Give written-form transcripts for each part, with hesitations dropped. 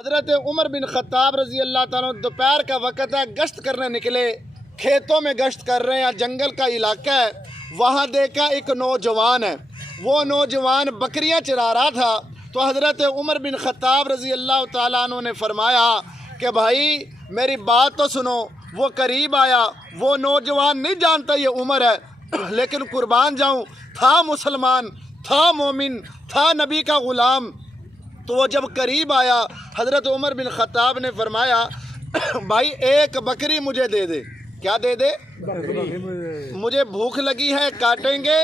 حضرت عمر بن خطاب رضی اللہ تعالیٰ دوپہر کا وقت ہے، گشت کرنے نکلے، کھیتوں میں گشت کر رہے ہیں، جنگل کا علاقہ ہے۔ وہاں دیکھا ایک نوجوان ہے، وہ نوجوان بکریاں چرا رہا تھا۔ تو حضرت عمر بن خطاب رضی اللہ تعالیٰ عنہ نے فرمایا کہ بھائی میری بات تو سنو۔ وہ قریب آیا، وہ نوجوان نہیں جانتا یہ عمر ہے، لیکن قربان جاؤں تھا مسلمان، تھا مومن، تھا نبی کا غلام۔ تو وہ جب قریب آیا، حضرت عمر بن خطاب نے فرمایا بھائی ایک بکری مجھے دے دے۔ کیا دے دے؟ مجھے بھوک لگی ہے، کاٹیں گے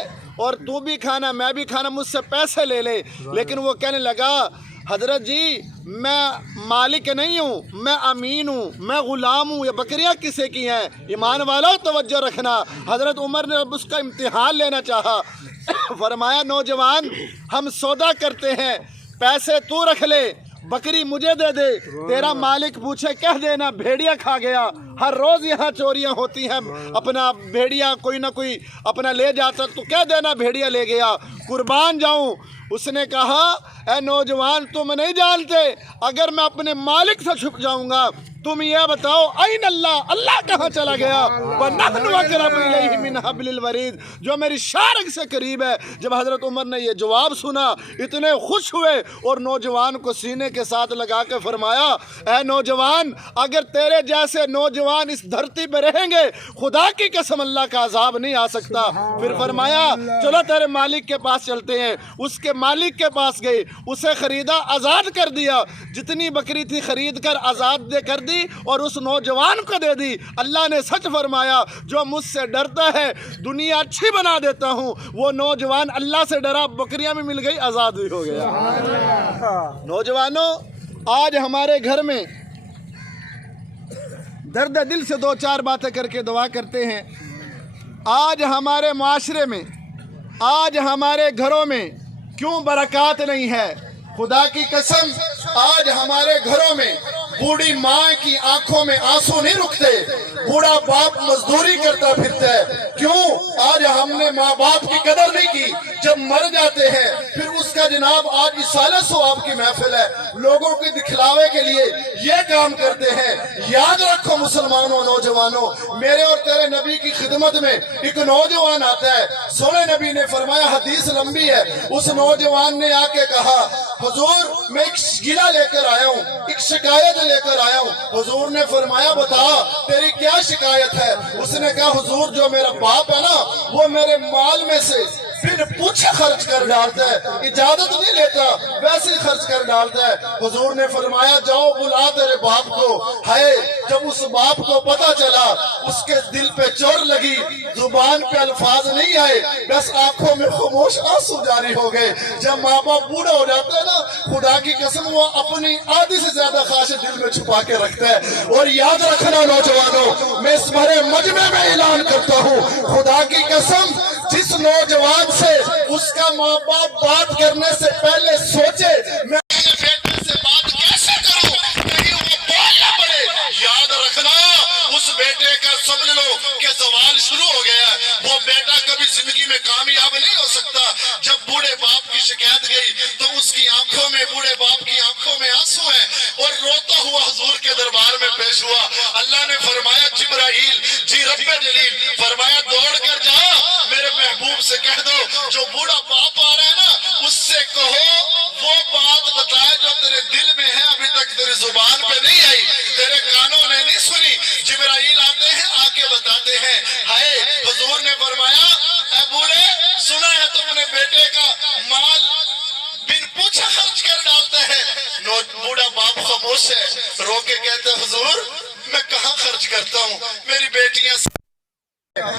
اور تو بھی کھانا میں بھی کھانا، مجھ سے پیسے لے لے۔ لیکن وہ کہنے لگا حضرت جی میں مالک نہیں ہوں، میں امین ہوں، میں غلام ہوں، یہ بکریاں کسے کی ہیں؟ ایمان والا توجہ رکھنا۔ حضرت عمر نے اب اس کا امتحان لینا چاہا۔ فرمایا نوجوان ہم سودا کرتے ہیں، پیسے تو رکھ لے، بکری مجھے دے دے۔ تیرا مالک پوچھے کہہ دینا بھیڑیا کھا گیا۔ ہر روز یہاں چوریاں ہوتی ہیں، اپنا بھیڑیا کوئی نہ کوئی اپنا لے جاتا، تو کہہ دینا بھیڑیا لے گیا۔ قربان جاؤں اس نے کہا اے نوجوان تم نہیں جانتے، اگر میں اپنے مالک سے چھپ جاؤں گا تم یہ بتاؤ این اللہ، اللہ کہاں چلا گیا؟ وَنَحْنُ أَقْرَبُ إِلَيْهِ مِنْ حَبْلِ الْوَرِيدِ، جو میری شارک سے قریب ہے۔ جب حضرت عمر نے یہ جواب سنا اتنے خوش ہوئے اور نوجوان کو سینے کے ساتھ لگا کے فرمایا اے نوجوان اگر تیرے جیسے نوجوان اس دھرتی پہ رہیں گے خدا کی قسم اللہ کا عذاب نہیں آ سکتا۔ پھر فرمایا چلو تیرے مالک کے پاس چلتے ہیں۔ اس کے مالک کے پاس گئے، اسے خریدا، آزاد کر دیا۔ جتنی بکری تھی خرید کر آزاد دے کر دی اور اس نوجوان کو دے دی۔ اللہ نے سچ فرمایا جو مجھ سے ڈرتا ہے دنیا اچھی بنا دیتا ہوں۔ وہ نوجوان اللہ سے ڈرا، بکریاں بھی مل گئی، آزاد بھی ہو گیا۔ نوجوانوں آج ہمارے گھر میں درد دل سے دو چار باتیں کر کے دعا کرتے ہیں۔ آج ہمارے معاشرے میں، آج ہمارے گھروں میں کیوں برکات نہیں ہے؟ خدا کی قسم آج ہمارے گھروں میں بوڑھی ماں کی آنکھوں میں آنسو نہیں رکتے، بوڑھا باپ مزدوری کرتا پھرتا ہے۔ کیوں؟ آج ہم نے ماں باپ کی قدر نہیں کی۔ جب مر جاتے ہیں پھر اس کا جناب آج اصالہ ثواب کی محفل ہے، لوگوں کے دکھلاوے کے لیے یہ کام کرتے ہیں۔ یاد رکھو مسلمانوں، نوجوانوں، میرے اور تیرے نبی کی خدمت میں ایک نوجوان آتا ہے۔ سونے نبی نے فرمایا، حدیث لمبی ہے، اس نوجوان نے آ کے کہا حضور میں ایک گلہ لے کر آیا ہوں، ایک شکایت لے کر آیا ہوں۔ حضور نے فرمایا بتا تیری کیا شکایت ہے؟ اس نے کہا حضور جو میرا باپ ہے نا وہ میرے مال میں سے پھر پوچھے خرچ کر ڈالتا ہے، اجازت نہیں لیتا، ویسے ہی خرچ کر ڈالتا ہے۔ حضور نے فرمایا جاؤ بلا تیرے باپ کو۔ ہے جب اس باپ کو پتا چلا اس کے دل پہ چور لگی، زبان پہ الفاظ نہیں آئے، بس آنکھوں میں خاموش آنسو جاری ہو گئے۔ جب ماں باپ بوڑھا ہو جاتا ہے نا خدا کی قسم وہ اپنی آدھی سے زیادہ خواہشیں دل میں چھپا کے رکھتا ہے۔ اور یاد رکھنا نوجوانوں، میں اس بھرے مجمع میں اعلان کرتا ہوں خدا کی قسم جس نوجوان سے اس کا ماں باپ بات کرنے سے پہلے سوچے میں اپنے بیٹے سے بات کیسے کروں کہیں وہ بول نہ پڑے، یاد رکھنا اس بیٹے کا سمجھ لو کہ زوال شروع ہو گیا ہے۔ وہ بیٹا کبھی زندگی میں کامیاب نہیں ہو سکتا۔ جب بوڑھے باپ کی شکایت گئی تو اس کی آنکھوں میں، بوڑھے باپ کی آنکھوں میں آنسو ہے اور روتا ہوا حضور کے دربار میں پیش ہوا۔ اللہ نے فرمایا جبرائیل جی رب جلیل، فرمایا دوڑ کر جا میرے محبوب سے کہہ دو جو بوڑھا باپ آ رہا ہے نا اس سے کہو وہ بات بتائے جو تیرے دل میں ہے، ابھی تک تیری زبان پہ نہیں آئی، تیرے کانوں نے نہیں سنی۔ جبرائیل آتے ہیں آ کے بتاتے ہیں۔ ہائے حضور نے فرمایا اے بوڑھے سنا ہے تم نے بیٹے کا مال بن پوچھا خرچ کر ڈالتا ہے۔ بوڑھا باپ خاموش ہے، رو کے کہتے حضور میں کہاں خرچ کرتا ہوں، میری بیٹیاں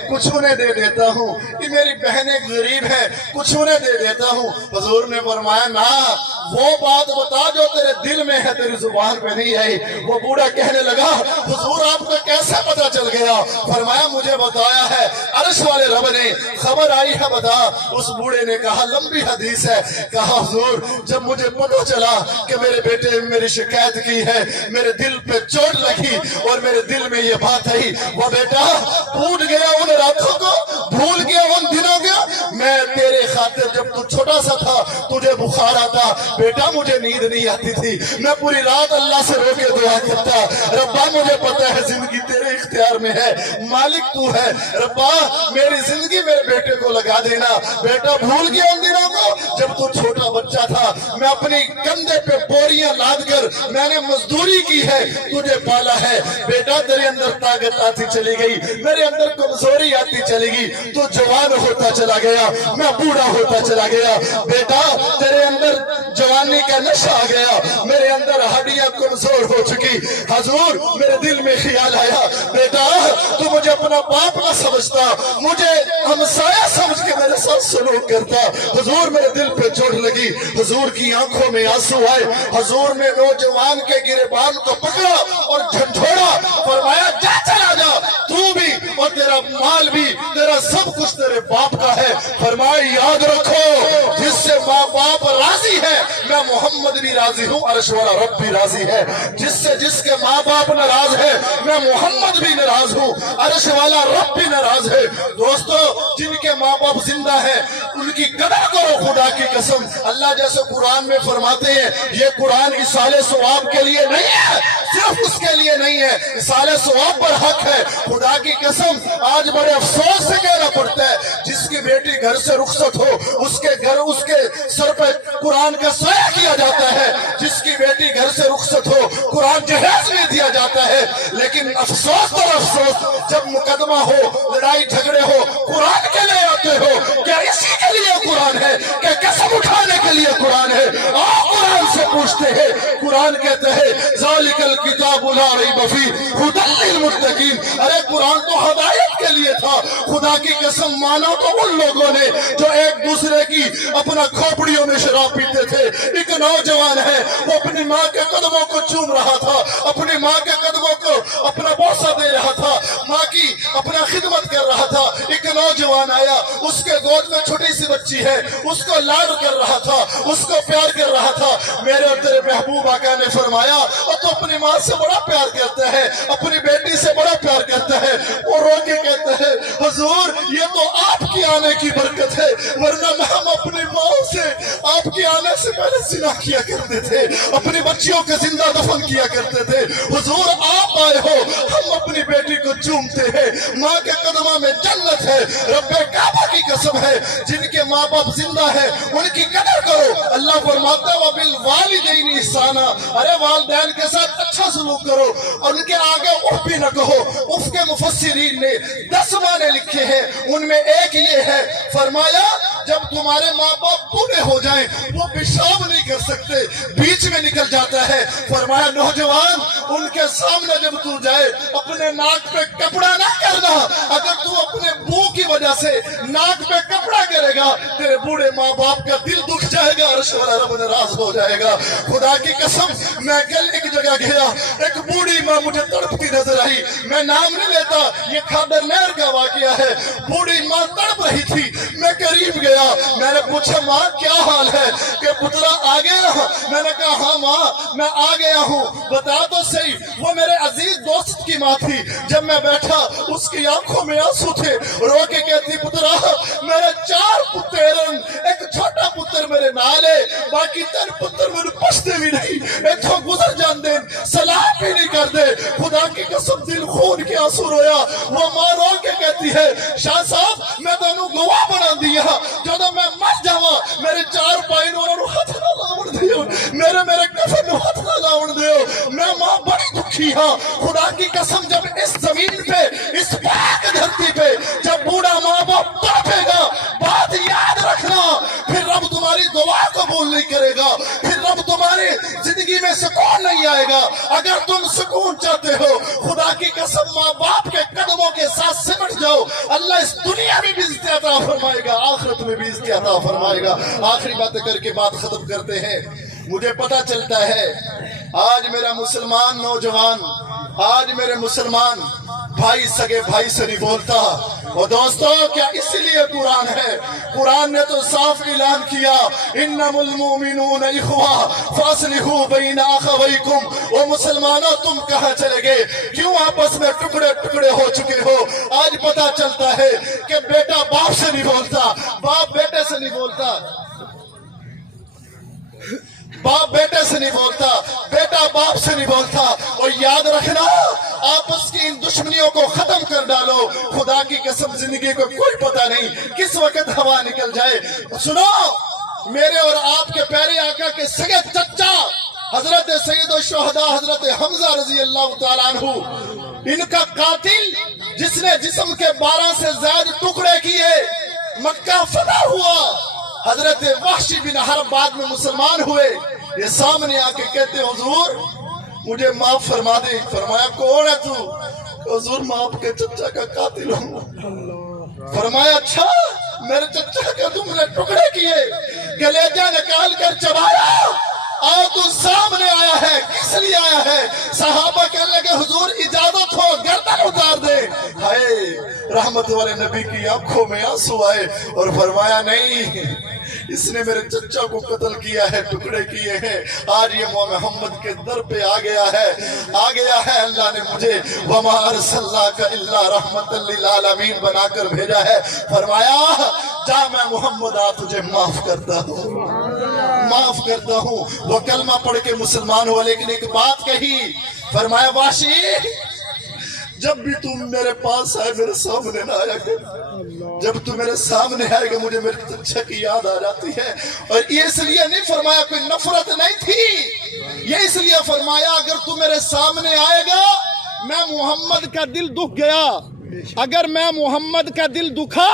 کچھ انہیں دے دیتا ہوں، کہ میری بہنیں غریب ہیں کچھ انہیں دے دیتا ہوں۔ حضور نے فرمایا نہ وہ بات بتا جو تیرے دل میں ہے، تیری زبان پہ نہیں آئی۔ وہ بوڑھا کہنے لگا حضور آپ کو کیسے پتا چل گیا؟ فرمایا مجھے بتایا ہے عرش والے رب نے، خبر آئی ہے بتا۔ اس بوڑھے نے کہا لمبی حدیث ہے، کہا حضور جب مجھے پتا چلا کہ میرے بیٹے نے میری شکایت کی ہے، میرے دل پہ چوٹ لگی اور میرے دل میں یہ بات آئی، وہ بیٹا ٹوٹ گیا ان راتوں کو، بھول گیا ان دنوں کو، میں تیرے خاطر جب تو چھوٹا سا تھا تجھے بخار آتا بیٹا مجھے نیند نہیں آتی تھی میں پوری رات اللہ سے رو کے دعا کرتا ربا مجھے پتا ہے زندگی تیرے اختیار میں ہے مالک تو ہے ربا میری زندگی میرے بیٹے کو لگا دینا بیٹا بھول گیا ان دنوں کو جب تو چھوٹا بچہ تھا میں اپنی کندھے پہ بوریاں لاد کر میں نے مزدوری کی ہے تجھے پالا ہے بیٹا تیرے اندر طاقت آتی چلی گئی میرے اندر کمزوری آتی چلی گئی تو جوان ہوتا چلا گیا میں بوڑھا ہوتا چلا گیا بیٹا تیرے اندر جوانی کا نشہ آ گیا میرے اندر ہڈیاں کمزور ہو چکی حضور میرے دل میں خیال آیا بیٹا تو مجھے اپنا باپ نہ سمجھتا مجھے ہمسایہ سمجھ کے میرے ساتھ سلوک کرتا حضور میرے دل پہ چوٹ لگی حضور کی آنکھوں میں آنسو آئے حضور نے نوجوان کے گریبان کو پکڑا اور جھنجھوڑا فرمایا جا چلا جا تو بھی اور تیرا مال بھی تیرا سب کچھ تیرے باپ کا ہے فرمایا یاد رکھو جس سے ماں باپ راضی ہے میں محمد بھی راضی ہوں عرش والا رب بھی راضی ہے جس کے ماں باپ ناراض ہے میں محمد بھی ناراض ہوں عرش والا رب بھی ناراض ہے دوستو جن کے ماں باپ زندہ ہیں ان کی قدر کرو خدا کی قسم اللہ جیسے قرآن میں فرماتے ہیں یہ قرآن اصال ثواب کے لیے نہیں ہے صرف اس کے لیے نہیں ہے اصال ثواب پر حق ہے خدا کی قسم آج بڑے افسوس سے کہنا پڑتا ہے جس کی بیٹی گھر سے رخصت ہو اس کے سر پہ قرآن کا سایہ کیا جاتا ہے جس کی بیٹی گھر سے رخصت ہو قرآن جہیز میں دیا جاتا ہے لیکن افسوس پر افسوس جب مقدمہ ہو لڑائی جھگڑے ہو قرآن کے لے آتے ہو کیا اسی کے لیے قرآن ہے کیا قسم اٹھانے کے لیے قرآن ہے آپ قرآن سے پوچھتے ہیں قرآن کہتے ہیں ذالک الکتاب لا ریب فیہ ھدی للمتقین ارے قرآن تو ہدایت کے لیے تھا خدا کی قسم مانا تو ان لوگوں نے جو ایک دوسرے کی اپنا کھوپڑیوں میں شراب پیتے تھے ایک نوجوان ہے وہ اپنی ماں کے قدموں کو چوم رہا تھا اپنی ماں کے قدموں کو اپنا بوسہ دے رہا تھا ماں کی اپنا خدمت کر رہا تھا ایک نوجوان آیا اس کے گود میں چھوٹی سی بچی ہے اس کو لاڈ کر رہا تھا اس کو پیار کر رہا تھا میرے اور تیرے محبوب آقا نے فرمایا اور تو اپنی ماں سے بڑا پیار کرتا ہے اپنی بیٹی سے بڑا پیار کرتا ہے وہ رو کے کہتا ہے حضور یہ تو آپ کی آنے کی برکت ہے ورنہ ہم اپنی ماں سے آپ کی آنے سے پہلے زنا کیا کرتے تھے اپنی بچیوں کے زندہ دفن کیا کرتے تھے حضور آپ آئے ہو ہم اپنی بیٹی کو چومتے ہیں ماں کے قدموں میں جنت ہے رب کعبہ کی قسم ہے جن کے ماں باپ زندہ ہے ان کی قدر کرو اللہ فرماتا ہے وبالوالدین احسانا ارے والدین کے ساتھ اچھا سلوک کرو اور ان کے آگے اف بھی نہ کہو اف کے مفسرین نے 10 معنی لکھے ہیں ان میں ایک یہ ہے فرمایا جب تمہارے ماں باپ بوڑھے ہو جائیں وہ پیشاب نہیں کر سکتے بیچ میں نکل جاتا ہے فرمایا نوجوان ان کے سامنے جب تو جائے اپنے ناک پہ کپڑا نہ کرنا اگر تو اپنے بو کی وجہ سے ناک پہ کپڑا کرے گا تیرے بوڑھے ماں باپ کا دل دکھ جائے گا عرش والا رب ناراض ہو جائے گا خدا کی قسم میں کل ایک جگہ گیا ایک بوڑھی ماں مجھے تڑپتی نظر آئی میں نام نہیں لیتا یہ کھادر نہر کا واقعہ ہے بوڑھی ماں تڑپ رہی تھی میں قریب گیا میں نے پوچھا ماں کیا حال ہے کہ پترا آ گیا میں نے کہا ہاں ماں میں آ گیا ہوں بتا تو صحیح وہ میرے عزیز دوست کی ماں تھی جب میں بیٹھا اس کی آنکھوں میں آنسو تھے رو کے کہتی پترا میرے 4 پتر ایک چھوٹا پتر میرے نالے باقی 3 پتر میرے پشتے بھی نہیں ایتھوں گزر جان دیں سلام بھی نہیں کر دے خدا کی قسم دل خون کے آنسو رویا وہ ماں رو کے کہتی ہے شاہ صاحب میں تینوں گواہ بنا دیا جدو میں مر جاواں میرے 4 بھائی نوں ہاتھ نہ لاون دیو میرے کفن نوں ہاتھ نہ لاون دیو میں ماں بڑی دکھی ہاں خدا کی قسم جب اس زمین پہ اس پاک دھرتی پہ جب بوڑھا ماں باپ تڑپے گا بات یاد رکھنا پھر رب تمہاری دعا قبول نہیں کرے گا پھر رب تمہاری زندگی میں سکون نہیں آئے گا اگر تم سکون چاہتے ہو خدا کی قسم ماں باپ کے قدموں کے ساتھ سمٹ جاؤ اللہ اس دنیا میں بھی عزت عطا فرمائے گا آخرت میں بھی عزت عطا فرمائے گا آخری باتیں کر کے بات ختم کرتے ہیں مجھے پتا چلتا ہے آج میرا مسلمان نوجوان آج میرے مسلمان بھائی سگے بھائی سے نہیں بولتا۔ اور دوستوں کیا اس لیے قرآن ہے؟ قرآن نے تو صاف اعلان کیا انما المؤمنون اخوہ فاصلحوا بین اخویکم۔ وہ مسلمانوں تم کہاں چلے گئے؟ کیوں آپس میں ٹکڑے ٹکڑے ہو چکے ہو؟ آج پتا چلتا ہے کہ بیٹا باپ سے نہیں بولتا، باپ بیٹے سے نہیں بولتا، باپ بیٹے سے نہیں بولتا، بیٹا باپ سے نہیں بولتا۔ اور یاد رکھنا آپس کی ان دشمنیوں کو ختم کر ڈالو۔ خدا کی قسم زندگی کو کوئی پتہ نہیں کس وقت ہوا نکل جائے۔ سنو، میرے اور آپ کے پیارے آقا کے سگے چچا حضرت سید الشہداء حضرت حمزہ رضی اللہ تعالیٰ عنہ، ان کا قاتل جس نے جسم کے 12 سے زائد ٹکڑے کیے، مکہ فتح ہوا، حضرت وحشی بن حرب بعد میں مسلمان ہوئے، یہ سامنے آ کے کہتے حضور مجھے معاف فرما دے۔ فرمایا کون ہے تو؟ حضور میں آپ کے چچا کا قاتل ہوں۔ فرمایا اچھا، میرے چچا کے تم نے ٹکڑے کیے، کلیجہ نکال کر چبایا، آج تو سامنے آیا ہے، کس لیے آیا ہے؟ صحابہ کہنے لگے حضور اجازت ہو گردن اتار دے۔ ہائے، رحمت والے نبی کی آنکھوں میں آنسو آئے اور فرمایا نہیں، اس نے میرے چچا کو قتل کیا ہے، ٹکڑے کیے ہیں، آج یہ محمد کے در پہ آ گیا ہے، آ گیا ہے۔ اللہ نے مجھے وَمَا أَرْسَلْنَاكَ إِلَّا رَحْمَةً لِّلْعَالَمِينَ بنا کر بھیجا ہے۔ فرمایا جا میں محمد آ تجھے معاف کرتا ہوں، معاف کرتا ہوں۔ وہ کلمہ پڑھ کے مسلمان ہوا، لیکن ایک بات کہی، فرمایا واشی جب بھی تم میرے پاس آئے میرے سامنے نہ آیا کر، جب تم میرے سامنے آئے گا مجھے میرے چچا کی یاد آ جاتی ہے۔ اور یہ اس لیے نہیں فرمایا کوئی نفرت نہیں تھی، یہ اس لیے فرمایا اگر تم میرے سامنے آئے گا میں محمد کا دل دکھ گیا، اگر میں محمد کا دل دکھا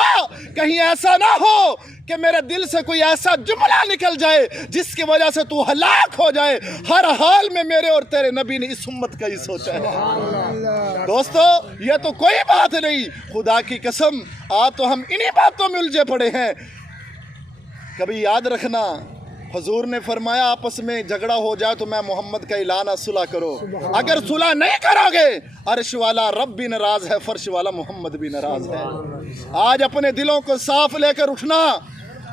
کہیں ایسا نہ ہو کہ میرے دل سے کوئی ایسا جملہ نکل جائے جس کی وجہ سے تو ہلاک ہو جائے۔ ہر حال میں میرے اور تیرے نبی نے اس امت کا ہی سوچا ہے۔ دوستو یہ تو کوئی بات نہیں، خدا کی قسم آج تو ہم انہی باتوں میں الجھے پڑے ہیں۔ کبھی یاد رکھنا حضور نے فرمایا آپس میں جھگڑا ہو جائے تو میں محمد کا اعلان صلح کرو، اگر صلح نہیں کرو گے عرش والا رب بھی ناراض ہے، فرش والا محمد بھی ناراض ہے۔ آج اپنے دلوں کو صاف لے کر اٹھنا۔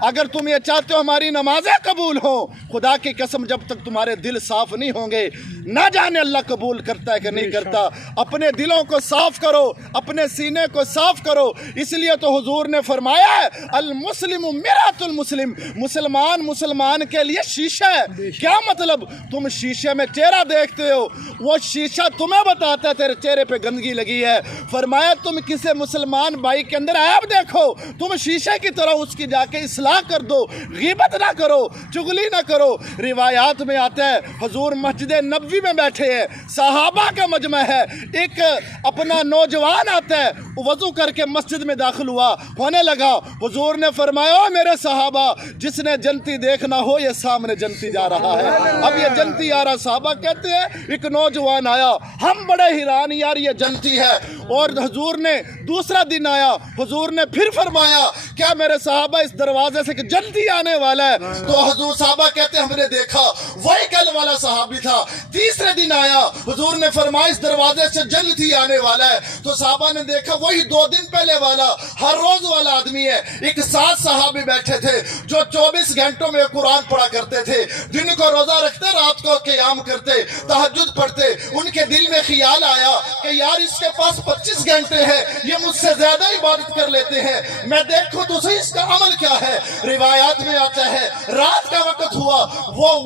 اگر تم یہ چاہتے ہو ہماری نمازیں قبول ہوں، خدا کی قسم جب تک تمہارے دل صاف نہیں ہوں گے نہ جانے اللہ قبول کرتا ہے کہ نہیں کرتا۔ اپنے دلوں کو صاف کرو، اپنے سینے کو صاف کرو۔ اس لیے تو حضور نے فرمایا ہے المسلم مرآۃ المسلم، مسلمان مسلمان کے لیے شیشہ ہے۔ کیا مطلب؟ تم شیشے میں چہرہ دیکھتے ہو، وہ شیشہ تمہیں بتاتا ہے تیرے چہرے پہ گندگی لگی ہے۔ فرمایا تم کسی مسلمان بھائی کے اندر عیب دیکھو، تم شیشے کی طرح اس کی جا کے اصلاح کر دو، غیبت نہ کرو، چغلی نہ کرو۔ روایات میں آتا ہے حضور مسجد نبوی میں بیٹھے ہیں، صحابہ کا مجمع ہے، ایک اپنا نوجوان آتا ہے، وضو کر کے مسجد میں داخل ہوا، ہونے لگا، حضور نے فرمایا او میرے صحابہ جس نے جنتی دیکھنا ہو یہ سامنے جنتی جا رہا ہے۔ اب یہ جنتی آ رہا، صحابہ کہتے ہیں ایک نوجوان آیا، ہم بڑے حیران یار یہ جنتی ہے۔ اور حضور نے دوسرا دن آیا، حضور نے پھر فرمایا کیا میرے صحابہ اس دروازے سے کہ جلدی آنے والا ہے؟ تو حضور صحابہ کہتے ہیں ہم نے دیکھا، وہی کل والا صحابی تھا۔ تیسرے دن آیا، حضور نے فرمایا اس دروازے سے جلدی آنے والا ہے، تو صحابہ نے دیکھا وہی 2 دن پہلے والا ہر روز والا آدمی ہے۔ ایک 7 صحابی بیٹھے تھے جو 24 گھنٹوں میں قرآن پڑھا کرتے تھے، دن کو روزہ رکھتے، رات کو قیام کرتے، تہجد پڑھتے۔ ان کے دل میں خیال آیا کہ یار اس کے پاس 25 گھنٹے ہیں، یہ مجھ سے زیادہ عبادت کر لیتے ہیں، میں دیکھوں تو صحیح اس کا عمل کیا ہے۔ روایات میں آتا ہے رات کا وقت ہوا،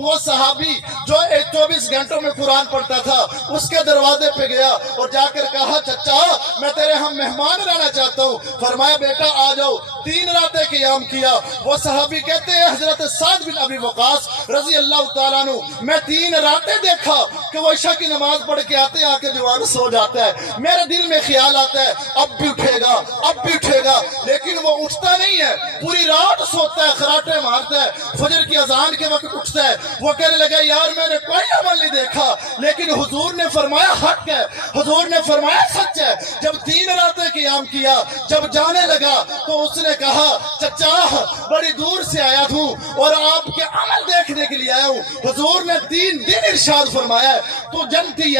وہ صحابی جو 24 گھنٹوں میں قرآن پڑھتا تھا اس کے دروازے پہ گیا اور جا کر کہا چچا میں تیرے ہم مہمان رہنا چاہتا ہوں۔ فرمایا بیٹا آ جاؤ۔ 3 راتیں قیام کیا۔ وہ صحابی کہتے ہیں حضرت سعد بن ابی وقاص رضی اللہ تعالیٰ عنہ، میں 3 راتیں دیکھا کہ وہ عشاء کی نماز پڑھ کے آتے آ کے دیوان سو جاتا ہے، میرے دل میں خیال آتا ہے اب بھی اٹھے گا اب بھی اٹھے گا، لیکن وہ اٹھتا نہیں ہے، پوری رات سوتا ہے، خراٹے مارتا ہے، فجر کی اذان کے وقت اٹھتا ہے۔ وہ کہنے لگا یار میں نے کوئی عمل نہیں دیکھا، لیکن حضور نے فرمایا حق ہے، حضور نے فرمایا سچ ہے۔ جب 3 راتیں قیام کیا، جب جانے لگا تو اس نے ने कहा चचा बड़ी दूर से आया हूँ और आपके अमल देखने के लिए आया हूँ। हुजूर ने 3 दिन इरशाद फरमाया तू जनती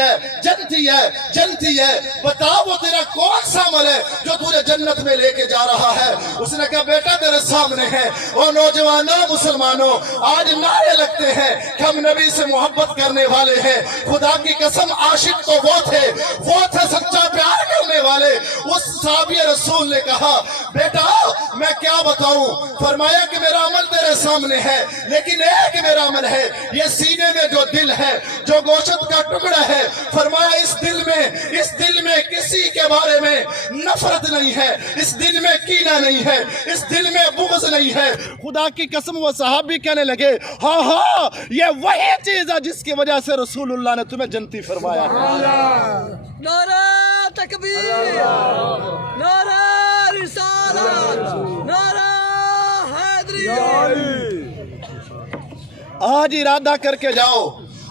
है, बता वो तेरा कौन सा अमल है जो तुझे जन्नत में लेके जा रहा है। उसने कहा बेटा तेरे सामने है। और नौजवानों मुसलमानों, आज नारे लगते हैं कि हम नबी से मोहब्बत करने वाले हैं। खुदा की कसम आशिक तो वो थे सच्चा प्यार करने वाले। उस साहबी रसूल ने कहा बेटा मैं क्या बताऊं। फरमाया कि मेरा अमल तेरे सामने है, लेकिन एक मेरा अमल है, ये सीने में जो दिल है, जो गोश्त का टुकड़ा है, फरमाया इस दिल में किसी के बारे में नफरत नहीं है, इस दिल में कीना नहीं है, इस दिल में बुग़्ज़ नहीं है। खुदा की कसम वो सहाबी कहने लगे हाँ ये वही चीज है जिसकी वजह से रसूलुल्लाह ने तुम्हें जन्नती फरमाया। नारा तकबीर, नारा रिसालत, नारा हैदरी। आज इरादा करके जाओ,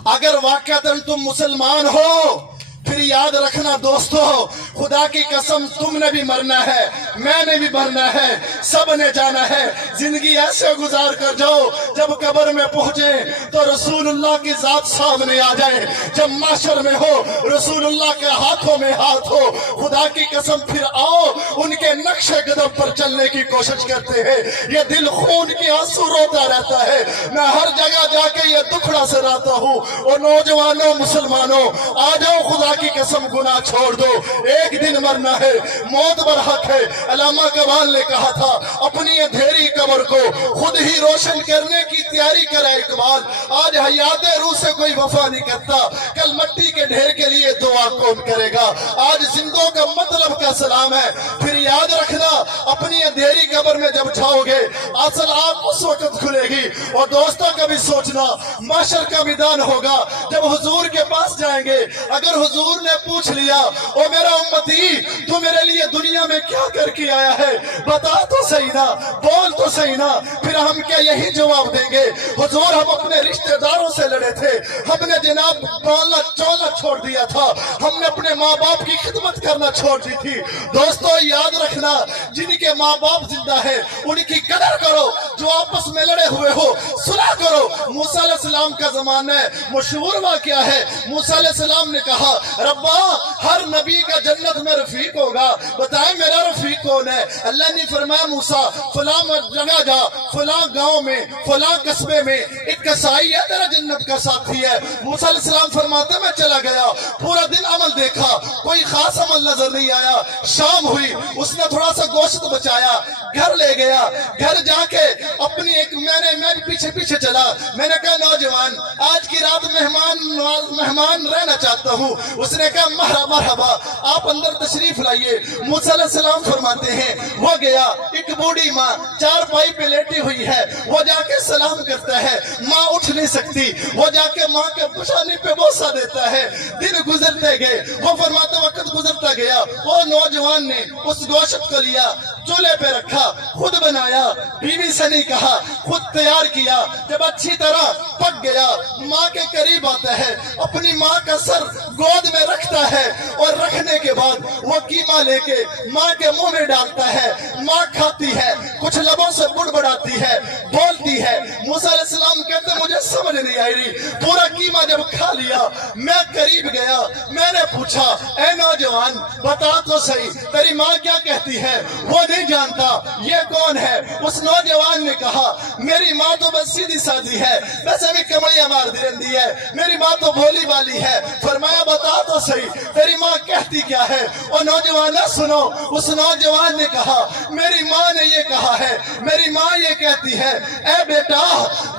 अगर वाकईतन तुम मुसलमान हो फिर याद रखना दोस्तों, खुदा की कसम तुमने भी मरना है, मैंने भी मरना है, सब ने जाना है। जिंदगी ऐसे गुजार कर जाओ जब कब्र में पहुंचे तो रसूलुल्लाह की जात सामने आ जाए। जब माशर में हो रसूलुल्लाह के हाथों में हाथ हो, खुदा की कसम फिर आओ उनके नक्शे कदम पर चलने की कोशिश करते हैं। ये दिल खून की आंसू रोता रहता है। मैं हर जगह जाके ये दुखड़ा सुनाता हूँ। और नौजवानों मुसलमानों, आ जाओ, खुदा की कसम गुनाह छोड़ दो, एक दिन मरना है, मौत बरहक है। अल्लामा इकबाल ने कहा था अपनी अंधेरी कब्र को खुद ही रोशन करने की तैयारी करे इकबाल। आज हयात रूह से कोई वफा नहीं करता, कल मिट्टी के ढेर के लिए दुआ कौन करेगा। आज जिंदों का मतलब का सलाम है। फिर याद रखना अपनी अंधेरी कब्र में जब जाओगे असल आँख उस वक्त खुलेगी। और दोस्तों का भी सोचना माशर का मैदान होगा जब हुजूर के पास जाएंगे। अगर हुजूर ने पूछ लिया ओ मेरा उम्मती तू मेरे लिए दुनिया में क्या करके आया है, बता तो सही ना, बोल तो सही ना। फिर हम क्या यही जवाब देंगे हुजूर हम अपने रिश्तेदारों से लड़े थे, हमने जनाब बोलना चोलना छोड़ दिया था, हमने अपने माँ बाप की खिदमत करना छोड़ दी थी। दोस्तों याद रखना जिनके माँ बाप जिंदा है उनकी कदर करो, जो आपस में लड़े हुए हो सुलह करो। मूसा अलैहिस्सलाम का जमाना है, मशहूर वाक़या है। मूसा अलैहिस्सलाम ने कहा रब्बा हर नबी का जन्नत में रफीक होगा, बताए मेरा रफीक कौन है। अल्लाह ने फरमाया मूसा फलां जगह जा, फलां गांव में, फलां कस्बे में एक कसाई है तेरा जन्नत का साथी है। मूसा अलैहिस्सलाम फरमाते मैं चला गया, पूरा दिन अमल देखा, कोई खास अमल नजर नहीं आया। शाम हुई, उसने थोड़ा सा गोश्त बचाया, घर ले गया। घर जाके अपनी एक मैं भी पीछे पीछे चला। मैंने कहा नौजवान आज की रात मेहमान रहना चाहता हूँ। उसने कहा मरहबा आप अंदर तशरीफ लाइए। मूसा अलैहिस्सलाम फरमाते हैं वो गया, एक बूढ़ी माँ चारपाई पे लेटी हुई है, वो जाके सलाम करता है, माँ उठ नहीं सकती, वो जाके माँ के पुशानी पे बोसा देता है। दिन गुजरते गए, वो फरमाते वक्त गुजरता गया। वो नौजवान ने उस गोश्त को लिया, चूल्हे पे रखा, खुद बनाया, बीवी से नहीं कहा, खुद तैयार किया। जब अच्छी तरह पक गया माँ के करीब आता है, अपनी माँ का सर गोद में रखता है और रखने के बाद वो कीमा लेके माँ के मुंह में डालता है। माँ खाती है, कुछ लबों से बुड़बड़ाती है, बोलती है। मूसा अलैहिस्सलाम कहते मुझे समझ नहीं आई रही। पूरा कीमा जब खा लिया मैं करीब गया, मैंने पूछा ए नौजवान बता तो सही तेरी माँ क्या कहती है। वो नहीं जानता ये कौन है। उस नौजवान ने कहा मेरी माँ तो बस सीधी सादी है, वैसे भी कमड़ियाँ मार देती है, मेरी माँ तो भोली वाली है। फरमाया बता तो सही तेरी माँ कहती क्या है। और नौजवान सुनो, उस नौजवान ने कहा मेरी माँ ने ये कहा है, मेरी माँ ये कहती है ए बेटा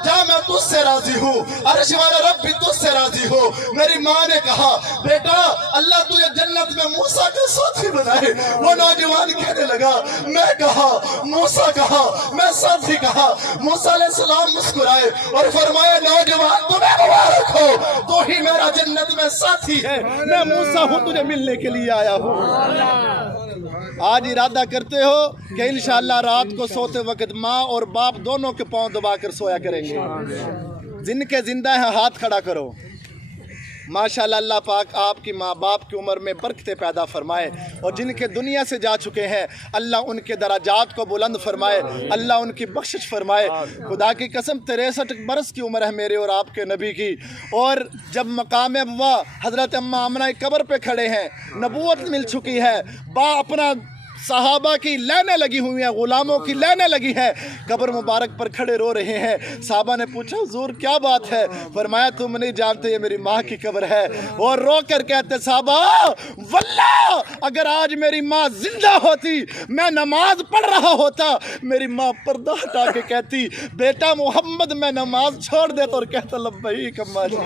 जा मैं तुझसे राजी हूँ, अर्श वाला रब भी तुझसे राजी हो। मेरी माँ ने कहा बेटा अल्लाह तुझे जन्नत में मूसा का साथी बनाए। वो नौजवान कहने लगा मैं कहा मूसा कहा, मैं साथी कहा। मूसा अलैहिस्सलाम मुस्कुराए और फरमाया नौजवान तुम्हें मुबारक हो, तो ही मेरा जन्नत में साथी है, मैं मूसा हूँ तुझे मिलने के लिए आया हूँ। आज इरादा करते हो कि इंशाअल्लाह रात को सोते वक्त माँ और बाप दोनों के पांव दबा कर सोया करेंगे। जिनके जिंदा है हाथ खड़ा करो। माशाअल्लाह अल्लाह पाक आपकी माँ बाप की उम्र में बरकतें पैदा फरमाए, और जिनके दुनिया से जा चुके हैं अल्लाह उनके दराजात को बुलंद फरमाए, अल्लाह उनकी बख्शिश फरमाए। खुदा की कसम 63 बरस की उम्र है मेरे और आपके नबी की, और जब मकाम अब्वा हज़रत अम्मा आमना कब्र पे खड़े हैं, नबूवत मिल चुकी है, अपना सहाबा की लाइनें लगी हुई हैं, गुलामों की लाइनें लगी हैं, कब्र मुबारक पर खड़े रो रहे हैं। साहबा ने पूछा हुजूर क्या बात है? फरमाया तुम नहीं जानते ये मेरी माँ की कब्र है। और रो कर कहते साहबा वल्लाह अगर आज मेरी माँ जिंदा होती, मैं नमाज पढ़ रहा होता, मेरी माँ पर्दा हटा के कहती बेटा मोहम्मद मैं नमाज छोड़ देता, और कहता लब्बैक अम्मा जी।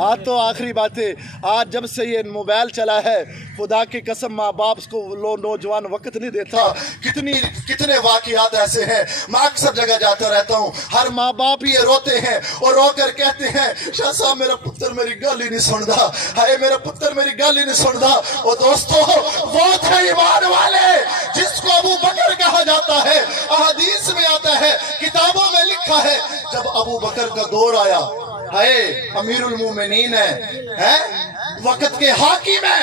आज तो आखिरी बातें, आज जब से ये मोबाइल चला है खुदा की कसम माँ बाप को नौजवान वक्त नहीं देता। कितने वाकयात ऐसे हैं, मैं अक्सर जगह जाता रहता हूँ, हर माँ बाप ये रोते हैं और रो कर कहते हैं शाह साहब मेरा पुत्र मेरी गल ही नहीं सुनता, हाय मेरा पुत्र मेरी गल ही नहीं सुनता। और दोस्तों वो थे ईमान वाले जिसको अबू बकर कहा जाता है, अहदीस में आता है, किताबों में लिखा है, जब अबू बकर का दौर आया, हाय अमीरुल मोमिनीन है वक्त के हाकिम है।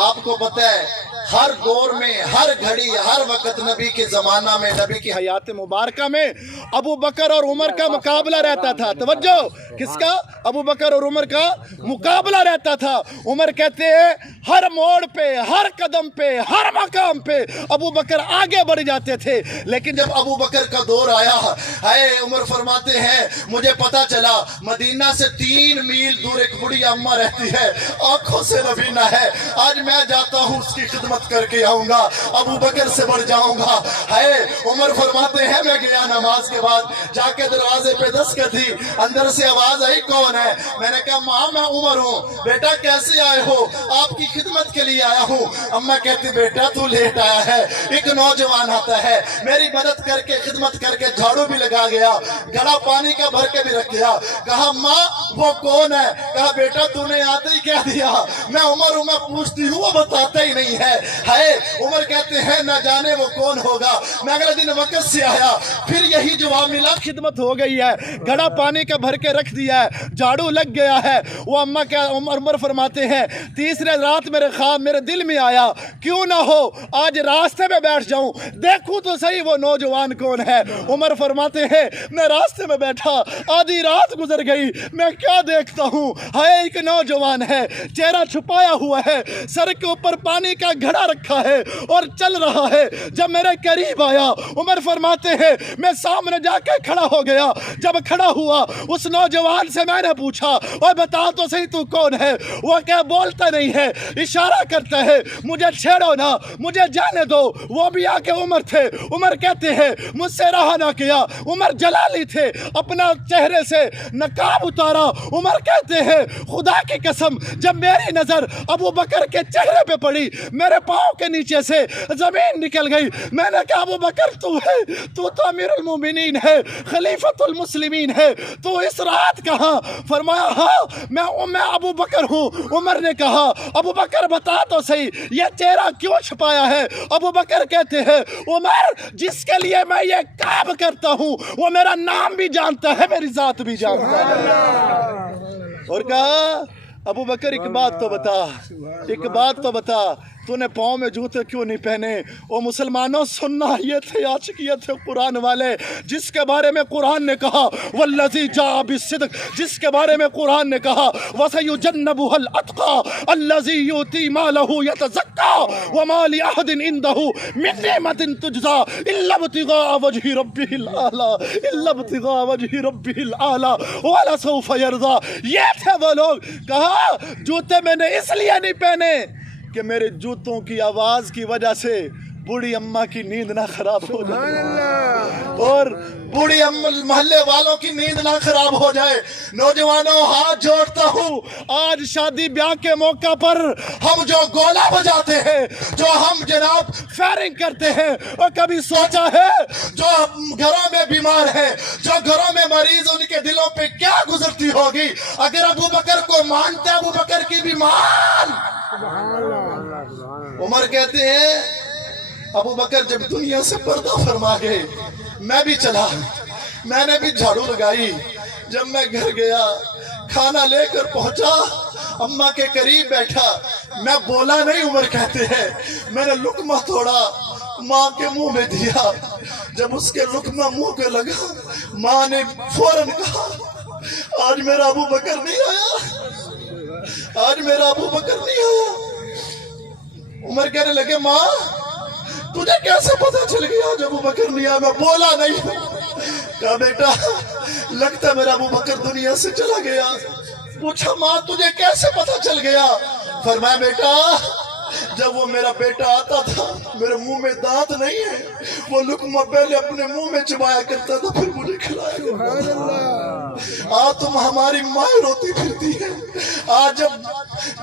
आपको पता है हर दौर में, हर घड़ी, हर वक्त नबी के ज़माना में, नबी की हयात मुबारका में अबू बकर और उमर का मुकाबला रहता था। तवज्जो, किसका? अबू बकर और उमर का मुकाबला रहता था। उमर कहते हैं हर मोड़ पे, हर कदम पे, हर मकाम पे अबू बकर आगे बढ़ जाते थे। लेकिन जब अबू बकर का दौर आया, हाय उमर फरमाते हैं मुझे पता चला मदीना से 3 मील दूर एक बुढ़ी अम्मा रहती है, आंखों से रवीना है, आज मैं जाता हूँ उसकी खिदमत करके आऊंगा, अबू बकर से बढ़ जाऊंगा। हाय उमर फरमाते हैं मैं गया नमाज के बाद, जाके दरवाजे पे दस्तक दी, अंदर से आवाज आई कौन है? मैंने कहा माँ मैं उमर हूँ। बेटा कैसे आए हो? आपकी खिदमत के लिए आया हूँ। अम्मा कहती बेटा तू लेट आया है, एक नौजवान आता है मेरी मदद करके खिदमत करके झाड़ू भी लगा गया, घड़ा पानी का भर के भी रख गया। कहा माँ वो कौन है? कहा बेटा तूने आते ही कह दिया मैं उमर हूँ, मैं पूछती हूँ वो बताता ही नहीं है। हाय उमर कहते हैं ना जाने वो कौन होगा। मैं अगले दिन वक्त से आया, फिर यही जवाब मिला खिदमत हो गई है, घड़ा पानी का भर के रख दिया है, झाड़ू लग गया है। वो अम्मा क्या उमर फरमाते हैं तीसरे रात मेरे ख्वाब मेरे दिल में आया क्यों ना हो आज रास्ते में बैठ जाऊं, देखूं तो सही वो नौजवान कौन है। उमर फरमाते हैं मैं रास्ते में बैठा, आधी रात गुजर गई, मैं क्या देखता हूं, हाय एक नौजवान है, चेहरा छुपाया हुआ है, सर के ऊपर पानी का घड़ा रखा है और चल रहा है। जब मेरे करीब आया उमर फरमाते हैं मैं सामने जाके खड़ा हो गया। जब खड़ा हुआ उस नौजवान से मैंने पूछा और बता तो सही तू कौन है? वो क्या बोलता नहीं है, इशारा करता है मुझे छेड़ो ना, मुझे जाने दो। वो भी आके उमर थे, उमर कहते हैं मुझसे रहा ना किया। उमर जलाली थे, अपना चेहरे से नकाब उतारा। उमर कहते हैं खुदा की कसम जब मेरी नजर अबू बकर के चेहरे पे पड़ी मेरे पाँव के नीचे से जमीन निकल गई। मैंने कहा अबू बकर तू है, तू तो अमीरुल मोमिनीन है, खलीफतुल मुस्लिमीन है, तो इस रात कहाँ? फरमाया हाँ मैं अबू बकर हूँ। उमर ने कहा अबू बकर बता तो सही ये चेहरा क्यों छुपाया है? अबू बकर कहते हैं उमर जिसके लिए मैं ये काम करता हूँ वो मेरा नाम भी जानता है, मेरी जात भी जानता है। और कहा अबू बकर एक बात तो बता, एक बात तो बता, तूने पाँव में जूते क्यों नहीं पहने? ओ मुसलमानों सुनना, ये थे आशिकियत थे कुरान वाले जिसके बारे में कुरान ने कहा वल्लज़ी जा बिस्सिद्क़, जिसके बारे में कुरान ने कहा वसयुजन्नबुहुल अत्क़ा अल्लज़ी युती मालहु यतज़क्का वमा लिअहदिन इंदहु मिन निअमतिन तुजज़ा इल्ला इब्तिग़ाअ वजहि रब्बिहिल आला, इल्ला इब्तिग़ाअ वजहि रब्बिहिल आला वला सौफ़ यरज़ा। ये थे वो लोग। कहा जूते मैंने इसलिए नहीं पहने कि मेरे जूतों की आवाज की वजह से बूढ़ी अम्मा की नींद ना खराब हो जाए और बूढ़ी मोहल्ले वालों की नींद ना खराब हो जाए। नौजवानों हाथ जोड़ता हूँ, आज शादी ब्याह के मौका पर हम जो गोला बजाते हैं, जो हम जनाब फायरिंग करते हैं, और कभी सोचा है जो घरों में बीमार है, जो घरों में मरीज, उनके दिलों पे क्या गुजरती होगी अगर अबू बकर को मानते अबू बकर की बीमार। उमर कहते हैं अबू बकर जब दुनिया से पर्दा फरमा गए मैं भी चला, मैंने भी झाड़ू लगाई। जब मैं घर गया खाना लेकर पहुंचा अम्मा के करीब बैठा, मैं बोला नहीं, उमर कहते हैं मैंने लुकमा तोड़ा, माँ के मुंह में दिया। जब उसके लुकमा मुंह के लगा, माँ ने फौरन कहा आज मेरा अबू बकर नहीं आया, आज मेरा अबू बकर नहीं आया। उमर कहने लगे माँ तुझे कैसे पता चल गया जब अबू बकर नहीं आया? मैं बोला नहीं। कहा बेटा लगता है मेरा अबू बकर दुनिया से चला गया। पूछा माँ तुझे कैसे पता चल गया? फरमाया बेटा जब वो मेरा बेटा आता था, मेरे मुंह में दांत नहीं है, वो लुकमा पहले अपने मुंह में चबाया करता था, फिर मुझे खिलाया करता था। आज तुम हमारी माँ रोती फिरती है। आज जब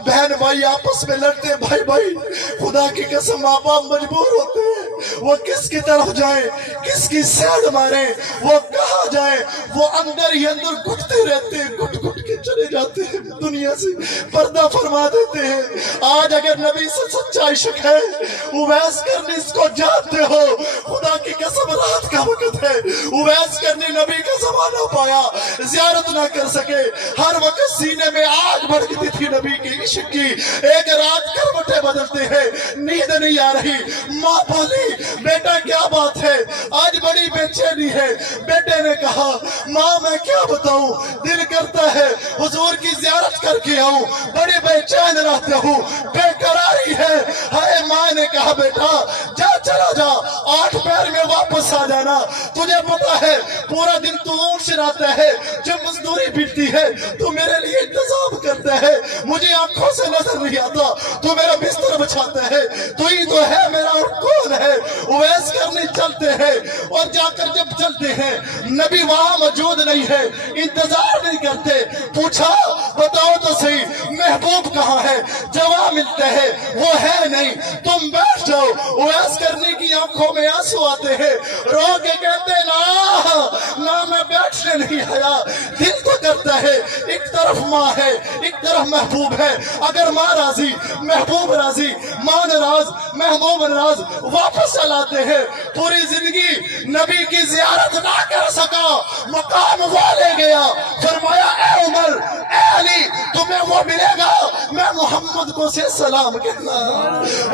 बहन भाई आपस में लड़ते हैं, भाई भाई खुदा की कसम माँ बाप मजबूर होते हैं, वो किसकी तरफ जाए, किसकी साइड मारे, वो कहाँ जाए, वो अंदर ही अंदर घुटते रहते हैं, घुट घुट के चले जाते हैं, दुनिया से पर्दा फरमा देते हैं। आज अगर नबी से सच्चा इश्क है, उवैस करनी इसको जानते हो, खुदा की कसम रात का वक्त है, उवैस करनी नबी का जमाना पाया, ज़ियारत ना कर सके, हर वक्त सीने में आग भड़कती थी नबी के इश्क की। एक रात करवटें बदलते हैं, नींद नहीं आ रही। माँ बोली बेटा क्या बात है, आज बड़ी बेचैनी है। बेटे ने कहा माँ मैं क्या बताऊं, दिल करता है हुजूर की ज़ियारत करके आऊं, बड़े बेचैन रहते हूँ, बेकरारी है। हाय माँ ने कहा बेटा जा चला जा, 8 पैर में वापस आ जाना। तुझे पता है पूरा दिन तू ऊँट चराता है, जब मजदूरी बिकती है तू मेरे लिए इंतजाम करता है, मुझे आंखों से नजर नहीं आता, तू मेरा बिस्तर बिछाता है, तू ही तो है मेरा और कौन है। उवैस करने चलते हैं और जाकर जब चलते हैं नबी वहां मौजूद नहीं है, इंतजार नहीं करते। पूछा बताओ तो सही महबूब कहाँ है? जवाब मिलते हैं वो है नहीं, तुम बैठ जाओ। उवैस करने की आंखों में आंसू आते हैं, रो के कहते ना मैं बैठने नहीं आया। दिल तो करता है, एक तरफ माँ है एक तरफ महबूब है, अगर माँ राजी महबूब राजी, माँ नाराज महबूब नाराज, वापस चलाते हैं। पूरी जिंदगी नबी की जियारत ना कर सका, मकाम वो ले गया। फरमाया ए उमर ए अली तुम्हें वो मिलेगा, मैं मोहम्मद को से सलाम कहना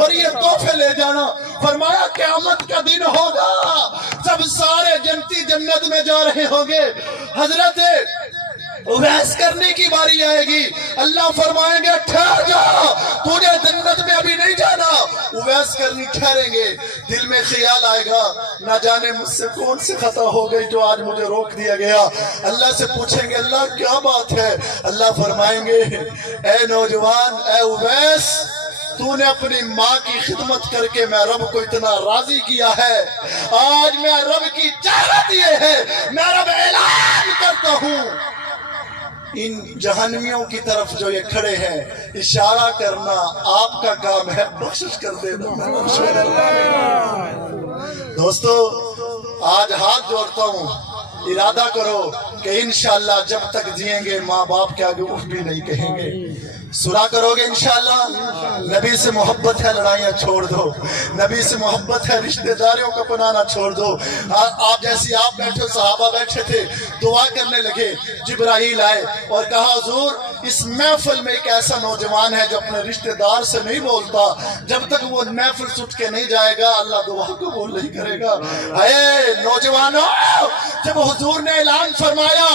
और ये तोहफे ले जाना। फरमाया क़यामत का दिन होगा जब सारे जन्नती जन्नत में जा रहे होंगे, हजरत उवैस करने की बारी आएगी, अल्लाह फरमाएंगे ठहर जा, तुझे जन्नत में अभी नहीं जाना। उवैस करनी ठहरेंगे, दिल में ख्याल आएगा ना जाने मुझसे कौन सी खता हो गई जो आज मुझे रोक दिया गया। अल्लाह से पूछेंगे अल्लाह क्या बात है? अल्लाह फरमाएंगे ए नौजवान ए उवैस, तूने अपनी माँ की खिदमत करके मैं रब को इतना राजी किया है, आज मैं रब की चाहत ये है, मैं रब ऐलान करता हूँ इन जहन्नमियों की तरफ जो ये खड़े हैं, इशारा करना आपका काम है, बख्शिश कर देना। दोस्तों आज हाथ जोड़ता हूँ, इरादा करो कि इंशाअल्लाह जब तक जिएंगे माँ बाप के आगे उफ भी नहीं कहेंगे। सुना करोगे इंशाअल्लाह? नबी से मोहब्बत है लड़ाइयाँ छोड़ दो, नबी से मोहब्बत है रिश्तेदारियों को अपनाना छोड़ दो। आप जैसी आप बैठे, सहाबा बैठे थे, दुआ करने लगे, जिब्राइल आए और कहा हुजूर इस महफिल में एक ऐसा नौजवान है जो अपने रिश्तेदार से नहीं बोलता, जब तक वो महफिल सुट के नहीं जाएगा अल्लाह दुआ कबूल नहीं करेगा। अरे नौजवानों, जब हुजूर ने ऐलान फरमाया,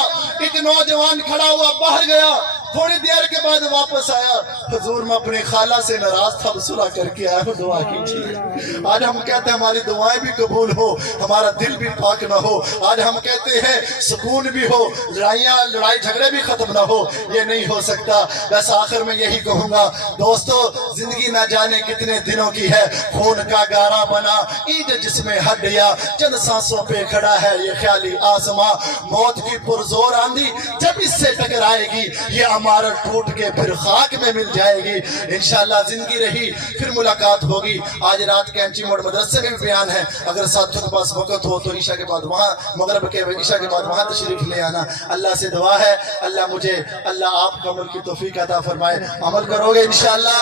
एक नौजवान खड़ा हुआ बाहर गया, थोड़ी देर के बाद वापस आया, हुजूर मैं अपनी खाला से नाराज था, सुलह करके आया हूँ, दुआ कीजिए। आज हम कहते हैं हमारी दुआएं भी कबूल हो, हमारा दिल भी पाक ना हो। आज हम कहते हैं सुकून भी हो, लड़ाई झगड़े भी खत्म ना हो, ये नहीं हो सकता। बस आखिर में यही कहूंगा दोस्तों, जिंदगी ना जाने कितने दिनों की है, खून का गारा बना ईद जिसमें हड्डियां, चंद सांसों पे खड़ा है ये ख्याली आसमां, मौत की पुरजोर आंधी जब इससे टकराएगी, ये अमारत टूट के फिर खाक में मिल जाएगी। इंशाअल्लाह जिंदगी रही फिर मुलाकात होगी। आज रात कैंची मोड़ मदरसे में भी बयान है, अगर साथियों के पास वक्त हो तो ईशा के बाद वहाँ, मगरब के ईशा के बाद वहाँ तशरीफ ले आना। अल्लाह से दुआ है अल्लाह मुझे अल्लाह आपको अमल की तौफीक अता फरमाए, अमल करोगे इंशाअल्लाह।